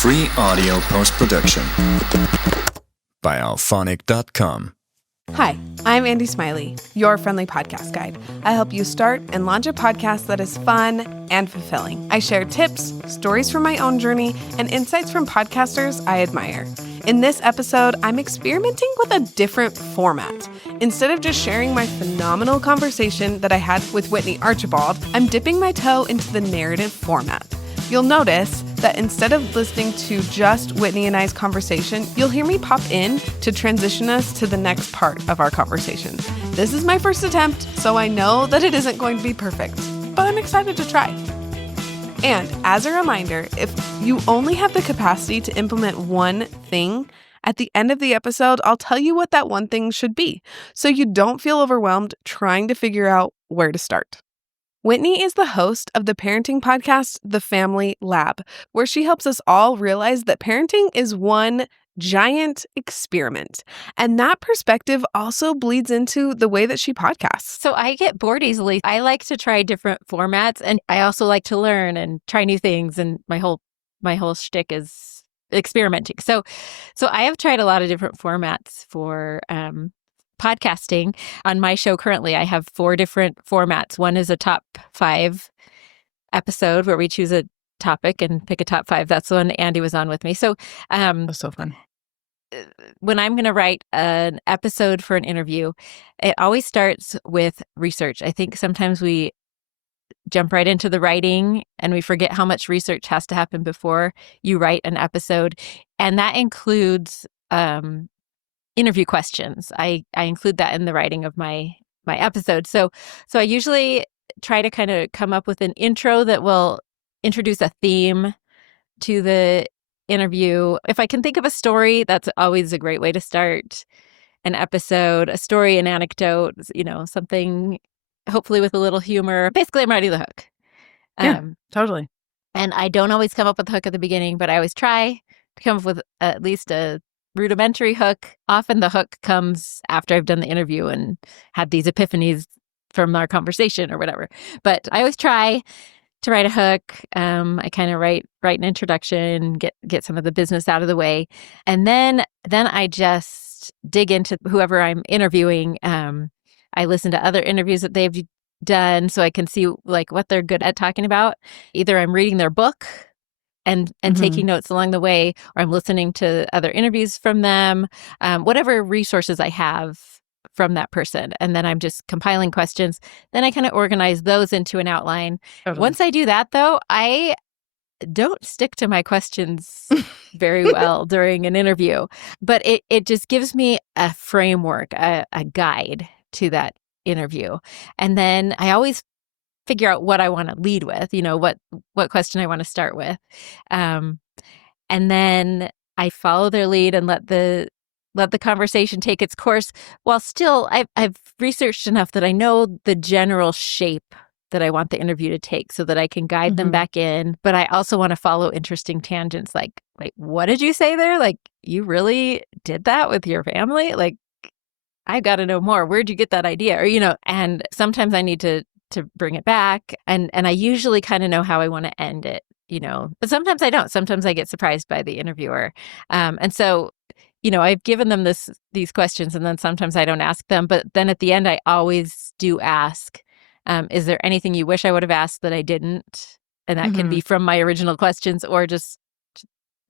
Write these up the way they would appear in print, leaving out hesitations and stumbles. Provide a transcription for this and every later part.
Free audio post-production by alphonic.com. Hi, I'm Andy Smiley, your friendly podcast guide. I help you start and launch a podcast that is fun and fulfilling. I share tips, stories from my own journey, and insights from podcasters I admire. In this episode, I'm experimenting with a different format. Instead of just sharing my phenomenal conversation that I had with Whitney Archibald, I'm dipping my toe into the narrative format. You'll notice that instead of listening to just Whitney and I's conversation, you'll hear me pop in to transition us to the next part of our conversation. This is my first attempt, so I know that it isn't going to be perfect, but I'm excited to try. And as a reminder, if you only have the capacity to implement one thing, at the end of the episode, I'll tell you what that one thing should be, so you don't feel overwhelmed trying to figure out where to start. Whitney is the host of the parenting podcast, The Family Lab, where she helps us all realize that parenting is one giant experiment. And that perspective also bleeds into the way that she podcasts. So I get bored easily. I like to try different formats, and I also like to learn and try new things. And my whole shtick is experimenting. So I have tried a lot of different formats for podcasting. On my show currently, I have 4 different formats. One is a top 5 episode where we choose a topic and pick a top 5. That's the one Andy was on with me. So That was so fun. When I'm going to write an episode for an interview, it always starts with research. I think sometimes we jump right into the writing and we forget how much research has to happen before you write an episode. And that includes interview questions. I include that in the writing of my episode. So I usually try to kind of come up with an intro that will introduce a theme to the interview. If I can think of a story, that's always a great way to start an episode. A story, an anecdote, something hopefully with a little humor. Basically, I'm ready to the hook. Totally. And I don't always come up with the hook at the beginning, but I always try to come up with at least a rudimentary hook. Often the hook comes after I've done the interview and had these epiphanies from our conversation or whatever. But I always try to write a hook. I kind of write an introduction, get some of the business out of the way, and then I just dig into whoever I'm interviewing. I listen to other interviews that they've done so I can see like what they're good at talking about. Either I'm reading their book and taking notes along the way, or I'm listening to other interviews from them, whatever resources I have from that person. And then I'm just compiling questions. Then I kind of organize those into an outline. Totally. Once I do that, though, I don't stick to my questions very well during an interview. But it just gives me a framework, a guide to that interview. And then I always figure out what I want to lead with, what question I want to start with. And then I follow their lead and let the conversation take its course, while still I've researched enough that I know the general shape that I want the interview to take so that I can guide them back in. But I also want to follow interesting tangents like, wait, what did you say there? Like, you really did that with your family? Like, I've got to know more. Where'd you get that idea? Or, and sometimes I need to bring it back. And I usually kind of know how I want to end it, but sometimes I don't. Sometimes I get surprised by the interviewer. And so, I've given them these questions, and then sometimes I don't ask them. But then at the end, I always do ask, is there anything you wish I would have asked that I didn't? And that can be from my original questions or just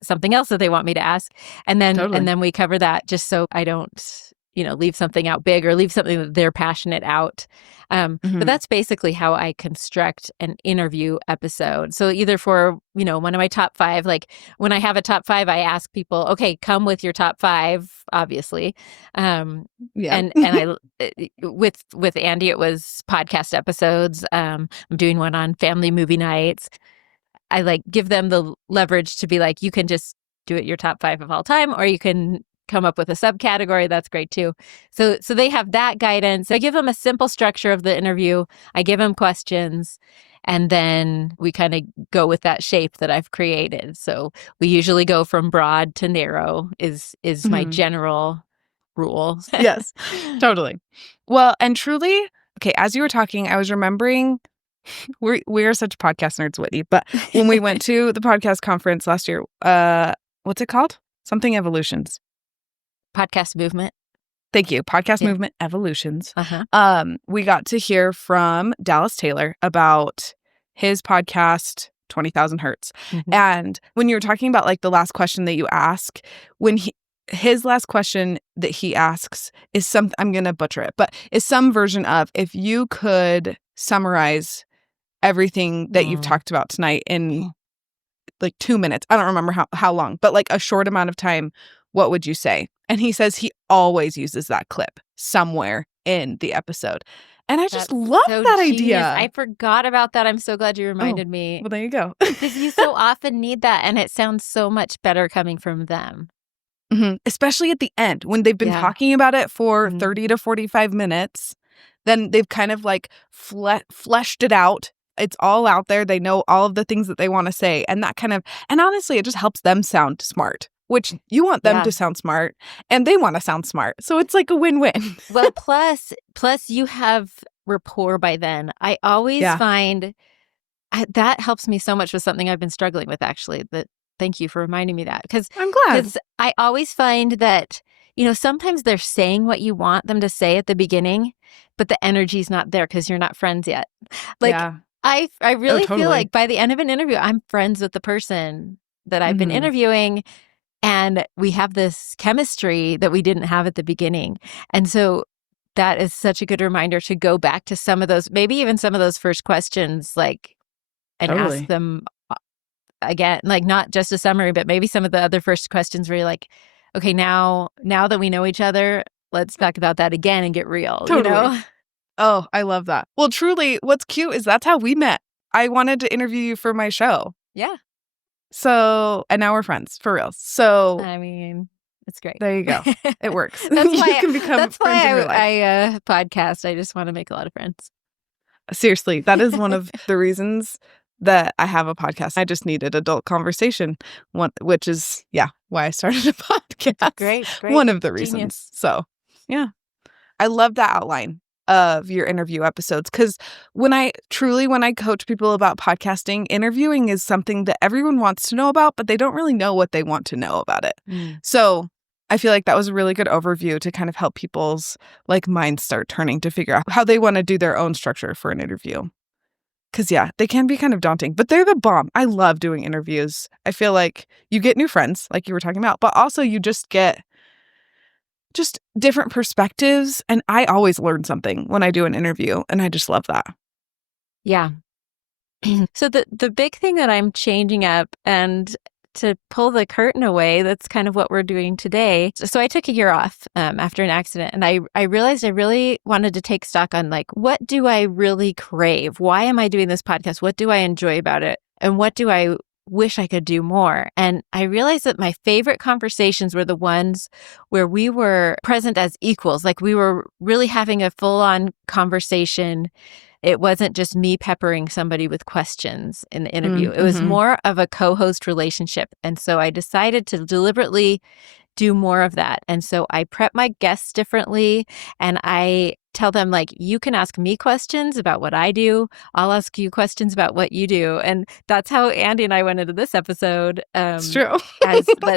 something else that they want me to ask. And then we cover that just so I don't leave something out big or leave something that they're passionate out. But that's basically how I construct an interview episode. So either for, one of my top 5, like when I have a top 5, I ask people, okay, come with your top 5, obviously. And I, with Andy, it was podcast episodes. I'm doing one on family movie nights. I give them the leverage to be like, you can just do it your top 5 of all time, or you can come up with a subcategory. That's great too. So they have that guidance. I give them a simple structure of the interview. I give them questions, and then we kind of go with that shape that I've created. So we usually go from broad to narrow is my general rule. Yes, totally. Well, and truly, okay, as you were talking, I was remembering We are such podcast nerds, Whitney. But when we went to the podcast conference last year, what's it called? Something Evolutions. Podcast movement. Thank you. Podcast Yeah. Movement Evolutions. Uh-huh. We got to hear from Dallas Taylor about his podcast, 20,000 Hertz. Mhm. And when you were talking about like the last question that you ask, his last question that he asks is some, I'm going to butcher it, but is some version of, if you could summarize everything that you've talked about tonight in like 2 minutes. I don't remember how long, but like a short amount of time, what would you say? And he says he always uses that clip somewhere in the episode. And I just love so that genius. idea. I forgot about that. I'm so glad you reminded me. Well, there you go. Because you so often need that, and it sounds so much better coming from them. Mm-hmm. Especially at the end when they've been talking about it for 30 to 45 minutes. Then they've kind of like fleshed it out. It's all out there. They know all of the things that they want to say. And that kind of, and honestly, it just helps them sound smart, which you want them to sound smart and they want to sound smart. So it's like a win-win. Well, plus you have rapport by then. I always find that helps me so much with something I've been struggling with, actually. Thank you for reminding me that. Because I'm glad. Because I always find that, sometimes they're saying what you want them to say at the beginning, but the energy's not there because you're not friends yet. Like, I really feel like by the end of an interview, I'm friends with the person that I've been interviewing, and we have this chemistry that we didn't have at the beginning. And so that is such a good reminder to go back to some of those, maybe even some of those first questions, like, and ask them again, like not just a summary, but maybe some of the other first questions where you're like, okay, now that we know each other, let's talk about that again and get real, Oh, I love that. Well, truly, what's cute is that's how we met. I wanted to interview you for my show. Yeah. So, and now we're friends, for real. So, I mean, it's great. There you go. It works. That's why, you can become that's friends why in real life. I podcast. I just want to make a lot of friends. Seriously, that is one of the reasons that I have a podcast. I just needed adult conversation, which is, why I started a podcast. Great. One of the reasons. Genius. So, I love that outline of your interview episodes, because when I coach people about podcasting, interviewing is something that everyone wants to know about, but they don't really know what they want to know about it. So I feel like that was a really good overview to kind of help people's like minds start turning to figure out how they want to do their own structure for an interview. Because they can be kind of daunting, but they're the bomb. I love doing interviews. I feel like you get new friends, like you were talking about, but also you just get different perspectives. And I always learn something when I do an interview, and I just love that. Yeah. So the big thing that I'm changing up, and to pull the curtain away, that's kind of what we're doing today. So I took a year off after an accident, and I realized I really wanted to take stock on, like, what do I really crave? Why am I doing this podcast? What do I enjoy about it? And what do I wish I could do more? And I realized that my favorite conversations were the ones where we were present as equals, like we were really having a full-on conversation. It wasn't just me peppering somebody with questions in the interview. It was more of a co-host relationship. And so I decided to deliberately do more of that. And so I prep my guests differently, and I tell them, like, you can ask me questions about what I do. I'll ask you questions about what you do. And that's how Andy and I went into this episode. It's true.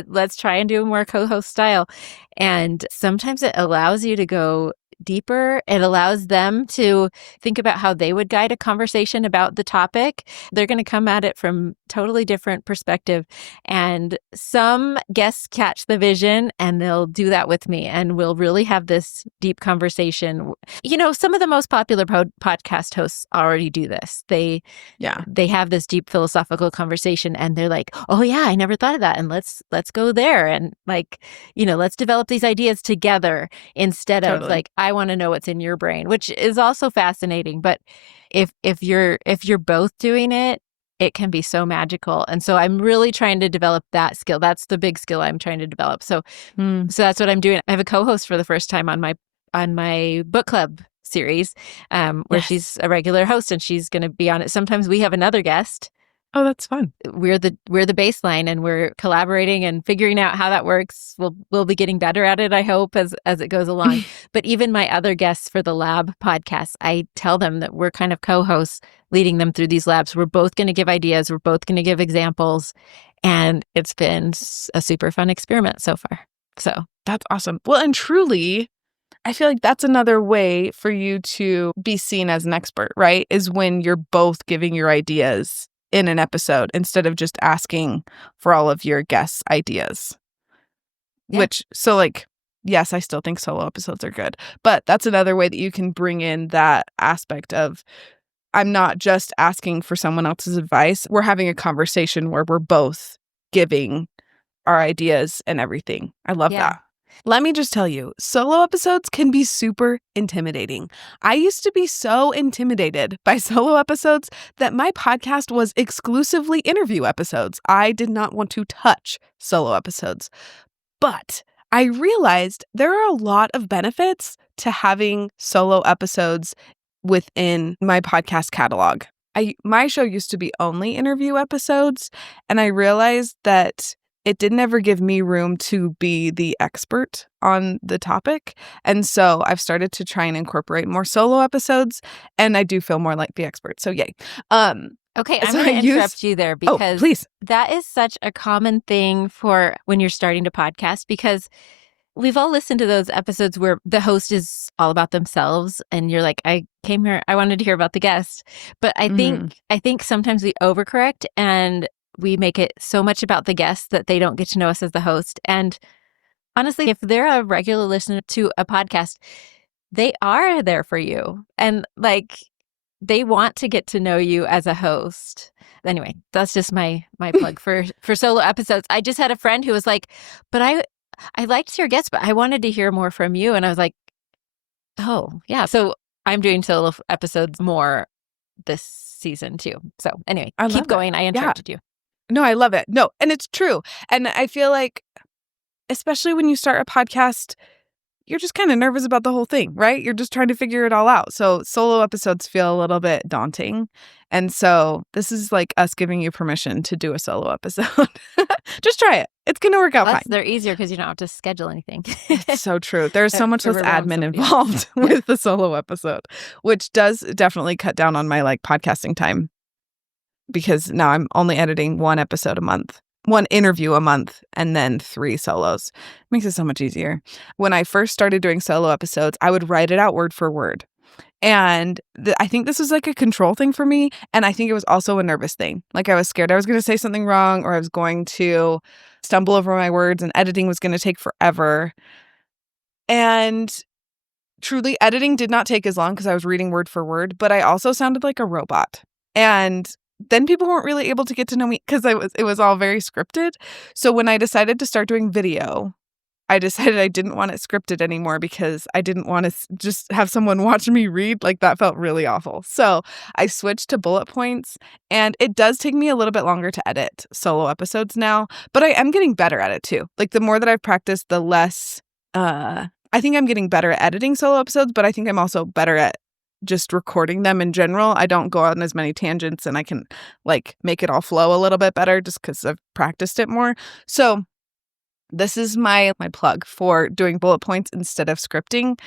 Let's try and do a more co-host style. And sometimes it allows you to go deeper. It allows them to think about how they would guide a conversation about the topic. They're going to come at it from totally different perspective. And some guests catch the vision, and they'll do that with me, and we'll really have this deep conversation. Some of the most popular podcast hosts already do this. They have this deep philosophical conversation, and they're like, oh yeah, I never thought of that. And let's go there. And let's develop these ideas together instead of like, I want to know what's in your brain, which is also fascinating. But if you're both doing it, it can be so magical. And so I'm really trying to develop that skill. That's the big skill I'm trying to develop. So that's what I'm doing. I have a co-host for the first time on my book club series, where she's a regular host, and she's going to be on it. Sometimes we have another guest Oh, that's fun. We're the baseline, and we're collaborating and figuring out how that works. We'll be getting better at it, I hope, as it goes along. But even my other guests for the lab podcast, I tell them that we're kind of co-hosts leading them through these labs. We're both going to give ideas. We're both going to give examples. And it's been a super fun experiment so far. So that's awesome. Well, and truly, I feel like that's another way for you to be seen as an expert, right? Is when you're both giving your ideas in an episode instead of just asking for all of your guests' ideas. Yeah. Yes, I still think solo episodes are good, but that's another way that you can bring in that aspect of, I'm not just asking for someone else's advice. We're having a conversation where we're both giving our ideas and everything. I love that. Let me just tell you, solo episodes can be super intimidating. I used to be so intimidated by solo episodes that my podcast was exclusively interview episodes. I did not want to touch solo episodes. But I realized there are a lot of benefits to having solo episodes within my podcast catalog. My show used to be only interview episodes, and I realized that it didn't ever give me room to be the expert on the topic. And so I've started to try and incorporate more solo episodes, and I do feel more like the expert. So yay. Okay, I'm going to interrupt you there because please. That is such a common thing for when you're starting to podcast, because we've all listened to those episodes where the host is all about themselves and you're like, I came here, I wanted to hear about the guest. But I think sometimes we overcorrect and we make it so much about the guests that they don't get to know us as the host. And honestly, if they're a regular listener to a podcast, they are there for you. And they want to get to know you as a host. Anyway, that's just my plug for solo episodes. I just had a friend who was like, but I liked your guests, but I wanted to hear more from you. And I was like, oh, yeah. So I'm doing solo episodes more this season too. So anyway, keep going. I interrupted you. No, I love it. No, and it's true. And I feel like, especially when you start a podcast, you're just kind of nervous about the whole thing, right? You're just trying to figure it all out. So solo episodes feel a little bit daunting. And so this is like us giving you permission to do a solo episode. Just try it. It's going to work out fine. They're easier because you don't have to schedule anything. It's so true. There's so much less admin involved with the solo episode, which does definitely cut down on my podcasting time, because now I'm only editing one episode a month. One interview a month, and then 3 solos. It makes it so much easier. When I first started doing solo episodes, I would write it out word for word. And I think this was like a control thing for me. And I think it was also a nervous thing. I was scared I was going to say something wrong, or I was going to stumble over my words, and editing was going to take forever. And truly, editing did not take as long because I was reading word for word, but I also sounded like a robot. And then people weren't really able to get to know me because it was all very scripted. So when I decided to start doing video, I decided I didn't want it scripted anymore because I didn't want to just have someone watch me read. That felt really awful. So I switched to bullet points, and it does take me a little bit longer to edit solo episodes now, but I am getting better at it too. The more that I've practiced, the less, I think I'm getting better at editing solo episodes, but I think I'm also better at just recording them in general. I don't go on as many tangents, and I can make it all flow a little bit better just because I've practiced it more. So this is my plug for doing bullet points instead of scripting.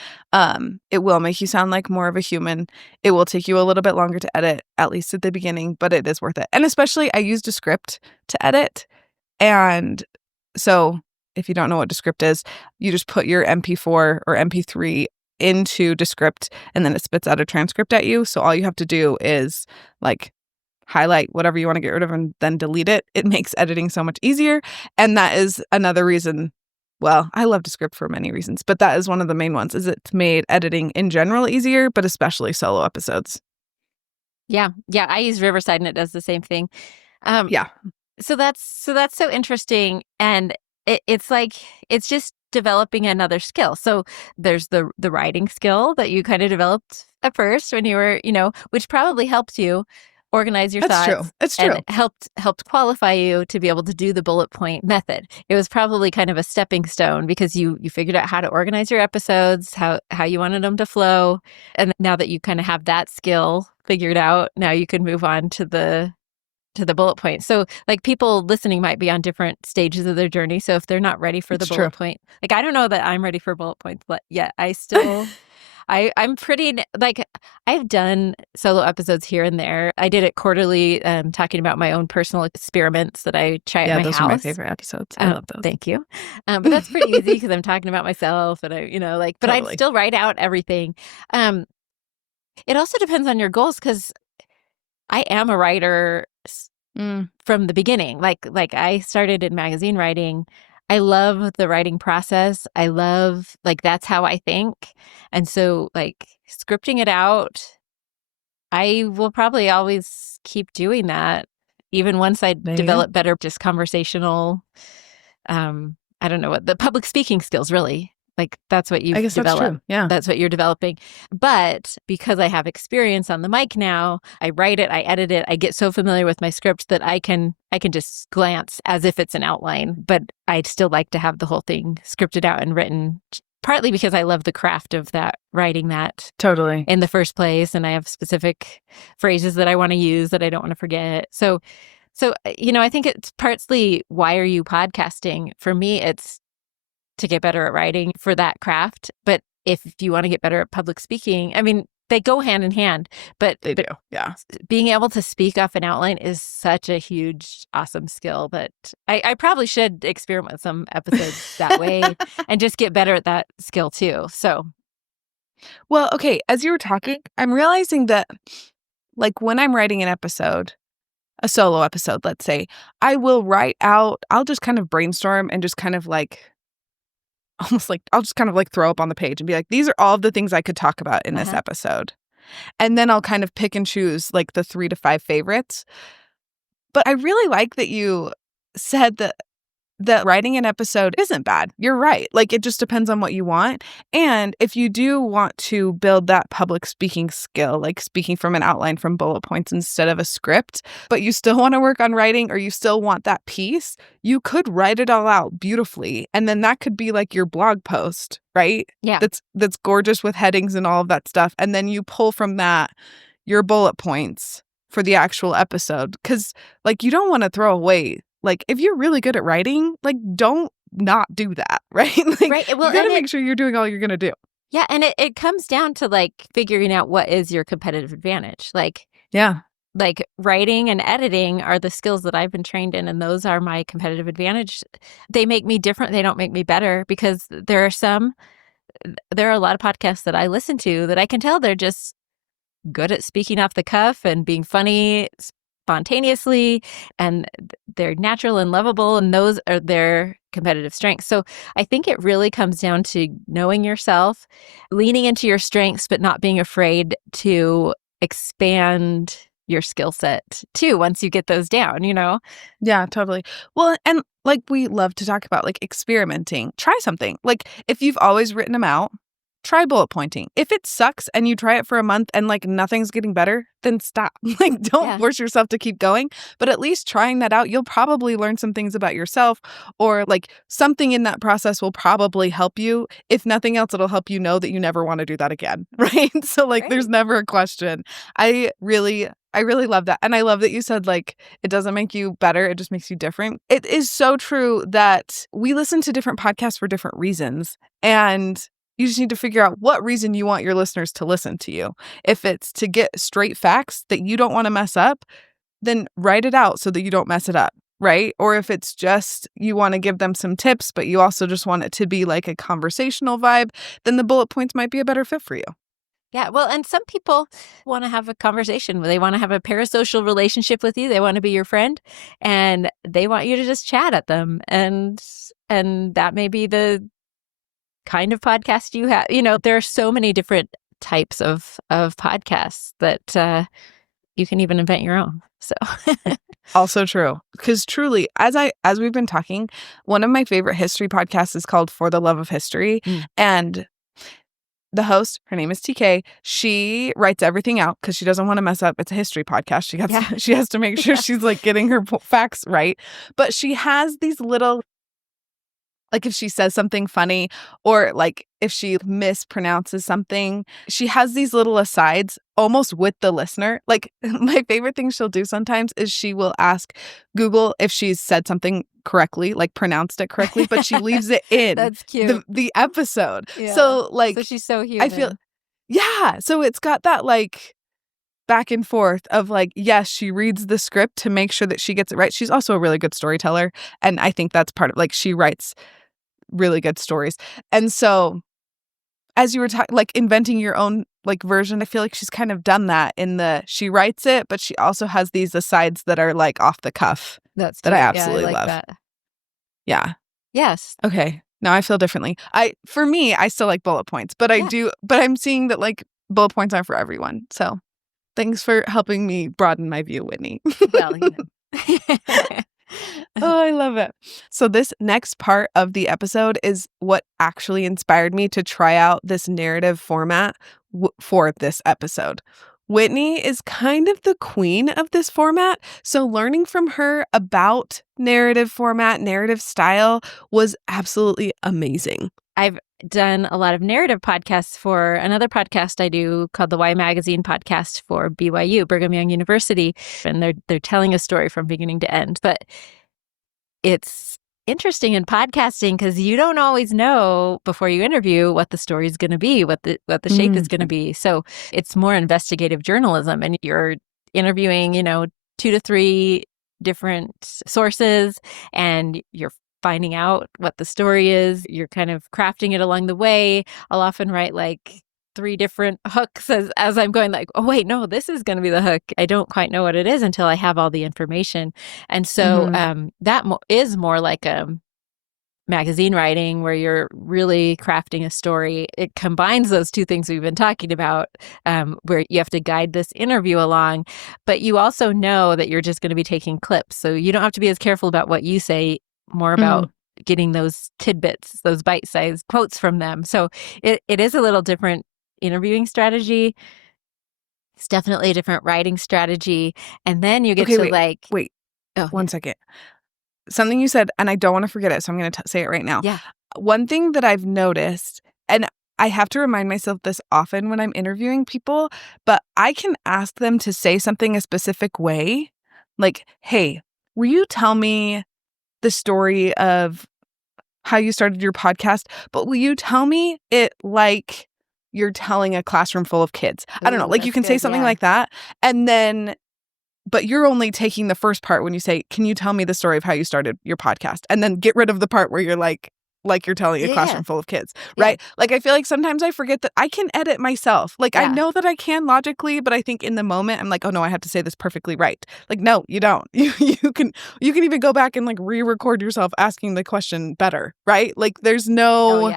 It will make you sound like more of a human. It will take you a little bit longer to edit, at least at the beginning, but it is worth it. And especially I used a script to edit. And so if you don't know what Descript is, you just put your MP4 or MP3 into Descript, and then it spits out a transcript at you. So all you have to do is highlight whatever you want to get rid of and then delete it. It makes editing so much easier. And that is another reason. Well, I love Descript for many reasons, but that is one of the main ones, is it's made editing in general easier, but especially solo episodes. Yeah. I use Riverside, and it does the same thing. So that's so interesting. And it's just developing another skill. So there's the writing skill that you kind of developed at first when you were, which probably helped you organize your thoughts. It's true. And helped qualify you to be able to do the bullet point method. It was probably kind of a stepping stone because you figured out how to organize your episodes, how you wanted them to flow. And now that you kind of have that skill figured out, now you can move on to the to the bullet point. So like people listening might be on different stages of their journey. So if they're not ready for the It's bullet true. point, like I don't know that I'm ready for bullet points, but yet I still I'm pretty like I've done solo episodes here and there. I did it quarterly, talking about my own personal experiments that I try at Yeah, my those house. are my favorite episodes. I love those. Thank you. But that's pretty easy because I'm talking about myself and but I'd Totally. still write out everything. It also depends on your goals because I am a writer from the beginning. Like I started in magazine writing. I love the writing process. I love that's how I think. And so like scripting it out, I will probably always keep doing that even once I There you develop better just conversational I don't know what the public speaking skills really. Like that's what I you've guess that's developed. true. Yeah. That's what you're developing. But because I have experience on the mic now, I write it, I edit it, I get so familiar with my script that I can just glance as if it's an outline. But I'd still like to have the whole thing scripted out and written, partly because I love the craft of that, writing that Totally. in the first place. And I have specific phrases that I want to use that I don't want to forget. So, I think it's partly why are you podcasting? For me, it's to get better at writing for that craft. But if you want to get better at public speaking, I mean, they go hand in hand. But They do. Yeah. being able to speak off an outline is such a huge, awesome skill that I probably should experiment with some episodes that way and just get better at that skill too. So, Well, okay, as you were talking, I'm realizing that like when I'm writing an episode, a solo episode, let's say, I'll just kind of brainstorm and just kind of like almost like I'll just kind of like throw up on the page and be like, these are all of the things I could talk about in this episode. And then I'll kind of pick and choose like the 3 to 5 favorites. But I really like that you said that writing an episode isn't bad. You're right. Like it just depends on what you want. And if you do want to build that public speaking skill, like speaking from an outline from bullet points instead of a script, but you still want to work on writing or you still want that piece, you could write it all out beautifully. And then that could be like your blog post, right? yeah. That's gorgeous with headings and all of that stuff. And then you pull from that your bullet points for the actual episode. Because like you don't want to throw away. Like, if you're really good at writing, like, don't not do that, right? Like, Right. Well, you gotta make sure you're doing all you're gonna do. Yeah. And it comes down to like figuring out what is your competitive advantage. Yeah. Like writing and editing are the skills that I've been trained in, and those are my competitive advantage. They make me different. They don't make me better because there are a lot of podcasts that I listen to that I can tell they're just good at speaking off the cuff and being funny spontaneously, and they're natural and lovable, and those are their competitive strengths. So I think it really comes down to knowing yourself, leaning into your strengths, but not being afraid to expand your skill set too once you get those down, Yeah, totally. Well, and like we love to talk about like experimenting. Try something. Like if you've always written them out, try bullet pointing. If it sucks and you try it for a month and like nothing's getting better, then stop. Like don't force yourself to keep going. But at least trying that out, you'll probably learn some things about yourself, or like something in that process will probably help you. If nothing else, it'll help you know that you never want to do that again. Right. So like there's never a question. I really love that. And I love that you said like it doesn't make you better, it just makes you different. It is so true that we listen to different podcasts for different reasons. And you just need to figure out what reason you want your listeners to listen to you. If it's to get straight facts that you don't want to mess up, then write it out so that you don't mess it up, right? Or if it's just you want to give them some tips, but you also just want it to be like a conversational vibe, then the bullet points might be a better fit for you. Yeah, well, and some people want to have a conversation. They want to have a parasocial relationship with you. They want to be your friend, and they want you to just chat at them. And that may be the kind of podcast you have. There are so many different types of podcasts that you can even invent your own. So also true, because truly, as we've been talking, one of my favorite history podcasts is called For the Love of History, and the host, her name is TK. She writes everything out because she doesn't want to mess up. It's a history podcast. She has to make sure she's like getting her facts right. But she has these little Like if she says something funny or like if she mispronounces something, she has these little asides almost with the listener. Like my favorite thing she'll do sometimes is she will ask Google if she's said something correctly, like pronounced it correctly, but she leaves it in That's cute. the episode. Yeah. So like So she's so human. I feel so it's got that like back and forth of like, yes, she reads the script to make sure that she gets it right. She's also a really good storyteller. And I think that's part of like she writes really good stories. And so as you were like inventing your own like version, I feel like she's kind of done that in she writes it, but she also has these asides that are like off the cuff. That's that cute. I absolutely I like love. that. Yeah. Yes. Okay. Now I feel differently. For me, I still like bullet points, but but I'm seeing that like bullet points aren't for everyone. So thanks for helping me broaden my view, Whitney. Well, you know. Oh, I love it. So this next part of the episode is what actually inspired me to try out this narrative format for this episode. Whitney is kind of the queen of this format, so learning from her about narrative format, narrative style was absolutely amazing. I've done a lot of narrative podcasts for another podcast I do called the Y Magazine podcast for BYU, Brigham Young University, and they're telling a story from beginning to end. But it's interesting in podcasting because you don't always know before you interview what the story is going to be, what the shape is going to be. So it's more investigative journalism, and you're interviewing, 2 to 3 different sources, and you're finding out what the story is. You're kind of crafting it along the way. I'll often write like 3 different hooks as I'm going like, oh, wait, no, this is going to be the hook. I don't quite know what it is until I have all the information. And so that is more like magazine writing where you're really crafting a story. It combines those 2 things we've been talking about, where you have to guide this interview along, but you also know that you're just going to be taking clips. So you don't have to be as careful about what you say, more about getting those tidbits, those bite-sized quotes from them. So it is a little different interviewing strategy. It's definitely a different writing strategy. And then you get Wait, 1 second. Something you said, and I don't want to forget it, so I'm going to say it right now. Yeah. One thing that I've noticed, and I have to remind myself this often when I'm interviewing people, but I can ask them to say something a specific way. Like, hey, will you tell me the story of how you started your podcast, but will you tell me it like you're telling a classroom full of kids? I don't know. Like you can say something like that. And then, but you're only taking the first part when you say, can you tell me the story of how you started your podcast? And then get rid of the part where you're like you're telling a classroom full of kids, right? Yeah. Like I feel like sometimes I forget that I can edit myself. Like I know that I can logically, but I think in the moment I'm like, oh no, I have to say this perfectly right. Like no, you don't. You can even go back and like re-record yourself asking the question better, right? Like there's no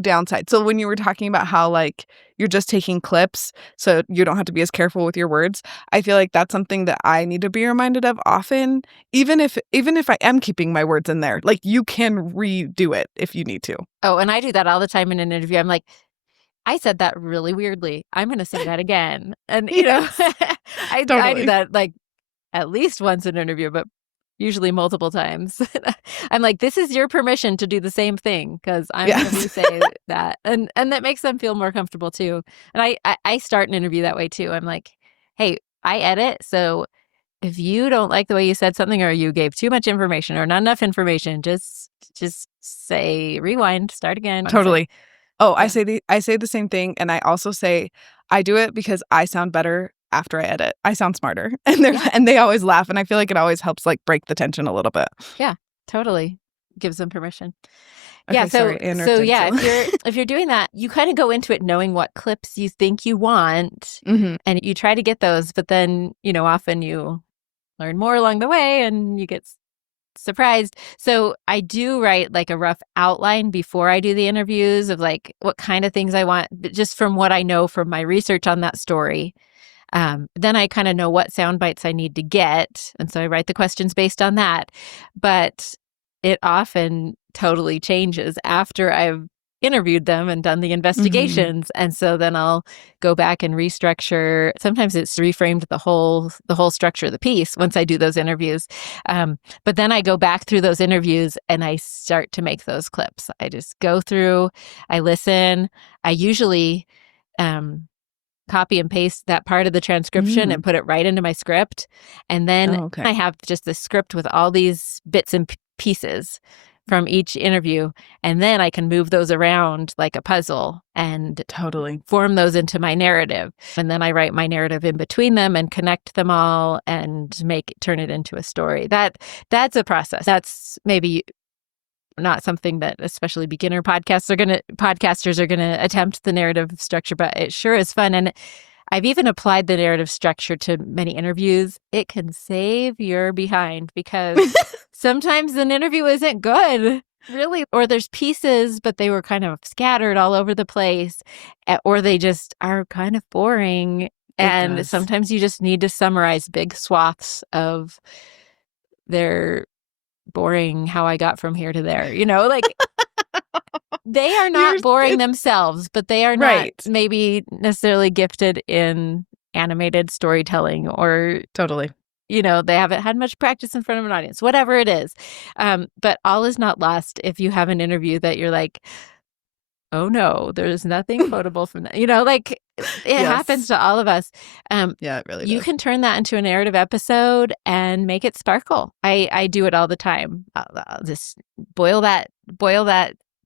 downside. So when you were talking about how like you're just taking clips so you don't have to be as careful with your words, I feel like that's something that I need to be reminded of often, even if I am keeping my words in there. Like you can redo it if you need to. Oh, and I do that all the time in an interview. I'm like, I said that really weirdly. I'm going to say that again. And I do that like at least once in an interview, but usually multiple times. I'm like, this is your permission to do the same thing because I'm going to say that. And that makes them feel more comfortable too. And I start an interview that way too. I'm like, hey, I edit. So if you don't like the way you said something or you gave too much information or not enough information, just say rewind, start again. Totally. I say the same thing. And I also say I do it because I sound better after I edit. I sound smarter. And they always laugh. And I feel like it always helps like break the tension a little bit. Yeah, totally. Gives them permission. Okay, yeah. Sorry, If you're doing that, you kind of go into it knowing what clips you think you want and you try to get those. But then, often you learn more along the way and you get surprised. So I do write like a rough outline before I do the interviews of like what kind of things I want, just from what I know from my research on that story. Then I kind of know what sound bites I need to get. And so I write the questions based on that. But it often totally changes after I've interviewed them and done the investigations. And so then I'll go back and restructure. Sometimes it's reframed the whole structure of the piece once I do those interviews. But then I go back through those interviews and I start to make those clips. I just go through, I listen. I usually copy and paste that part of the transcription and put it right into my script. And then I have just the script with all these bits and pieces from each interview. And then I can move those around like a puzzle and form those into my narrative. And then I write my narrative in between them and connect them all and turn it into a story. That's a process. That's maybe not something that especially beginner podcasters are going to attempt the narrative structure, but it sure is fun. And I've even applied the narrative structure to many interviews. It can save your behind because sometimes an interview isn't good, really, or there's pieces, but they were kind of scattered all over the place, or they just are kind of boring. And sometimes you just need to summarize big swaths of their boring how I got from here to there, like they are not boring themselves, but they are not maybe necessarily gifted in animated storytelling or they haven't had much practice in front of an audience, whatever it is. But all is not lost if you have an interview that you're like, oh no, there's nothing quotable from that. It happens to all of us. Yeah, it really You does. can turn that into a narrative episode and make it sparkle. I do it all the time. I'll just boil that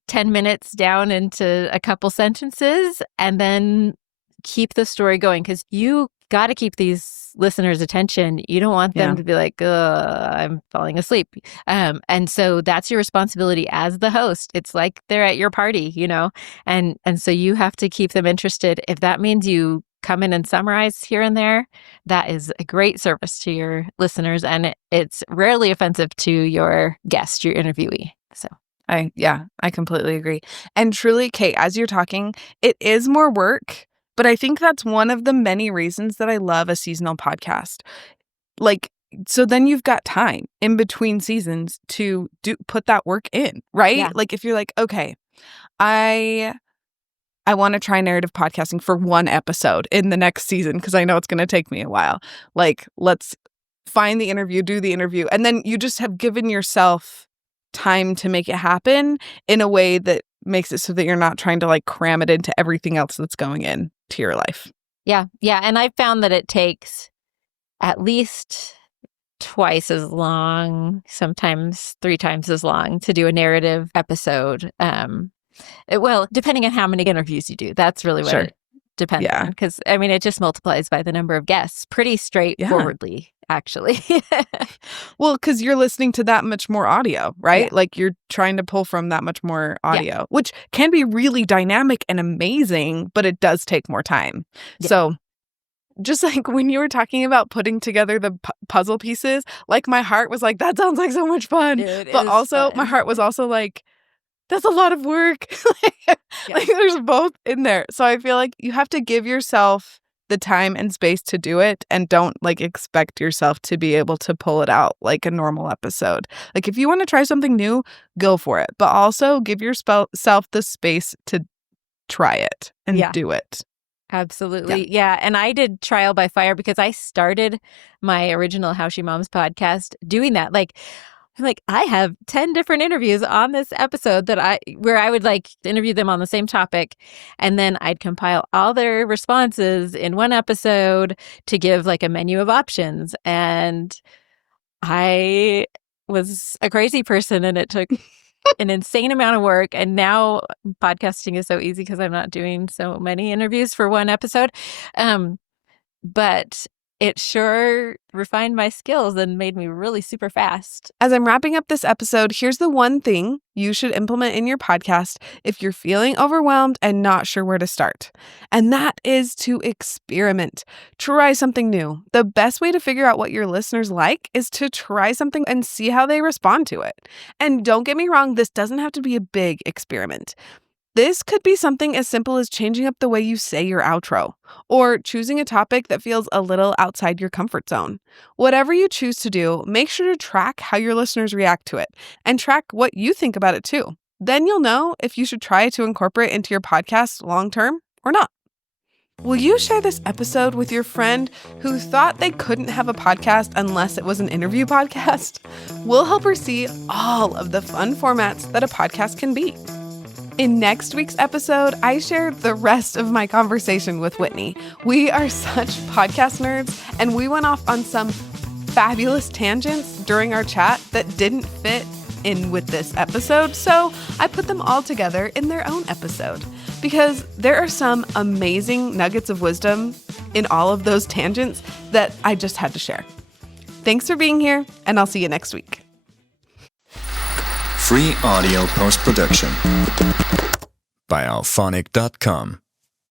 10 minutes down into a couple sentences and then keep the story going, because you got to keep these listeners' attention. You don't want them to be like, I'm falling asleep. And so that's your responsibility as the host. It's like they're at your party, and so you have to keep them interested. If that means you come in and summarize here and there, that is a great service to your listeners. And it's rarely offensive to your guest, your interviewee. So I completely agree. And truly, Kate, as you're talking, it is more work, but I think that's one of the many reasons that I love a seasonal podcast. So then you've got time in between seasons to put that work in, right? Yeah. Like if you're like, okay, I want to try narrative podcasting for one episode in the next season because I know it's going to take me a while. Like, let's find the interview, do the interview, and then you just have given yourself time to make it happen in a way that makes it so that you're not trying to like cram it into everything else that's going in to your life. Yeah. And I've found that it takes at least twice as long, sometimes 3 times as long to do a narrative episode. Well, depending on how many interviews you do, that's really what it depends on. Because, it just multiplies by the number of guests pretty straightforwardly, actually. Well, because you're listening to that much more audio, right? Yeah. Like you're trying to pull from that much more audio, which can be really dynamic and amazing, but it does take more time. Yeah. So just like when you were talking about putting together the puzzle pieces, like my heart was like, that sounds like so much fun. But also fun. My heart was also like, that's a lot of work. Like there's both in there. So I feel like you have to give yourself the time and space to do it, and don't like expect yourself to be able to pull it out like a normal episode. Like if you want to try something new, go for it. But also give yourself the space to try it and do it. Absolutely. Yeah. And I did trial by fire because I started my original How She Moms podcast doing that. I have 10 different interviews on this episode where I would like interview them on the same topic. And then I'd compile all their responses in one episode to give like a menu of options. And I was a crazy person and it took an insane amount of work. And now podcasting is so easy because I'm not doing so many interviews for one episode. But it sure refined my skills and made me really super fast. As I'm wrapping up this episode, here's the one thing you should implement in your podcast if you're feeling overwhelmed and not sure where to start. And that is to experiment. Try something new. The best way to figure out what your listeners like is to try something and see how they respond to it. And don't get me wrong, this doesn't have to be a big experiment. This could be something as simple as changing up the way you say your outro, or choosing a topic that feels a little outside your comfort zone. Whatever you choose to do, make sure to track how your listeners react to it, and track what you think about it too. Then you'll know if you should try to incorporate into your podcast long term or not. Will you share this episode with your friend who thought they couldn't have a podcast unless it was an interview podcast? We'll help her see all of the fun formats that a podcast can be. In next week's episode, I shared the rest of my conversation with Whitney. We are such podcast nerds, and we went off on some fabulous tangents during our chat that didn't fit in with this episode, so I put them all together in their own episode. Because there are some amazing nuggets of wisdom in all of those tangents that I just had to share. Thanks for being here, and I'll see you next week. Free audio post-production by alphonic.com.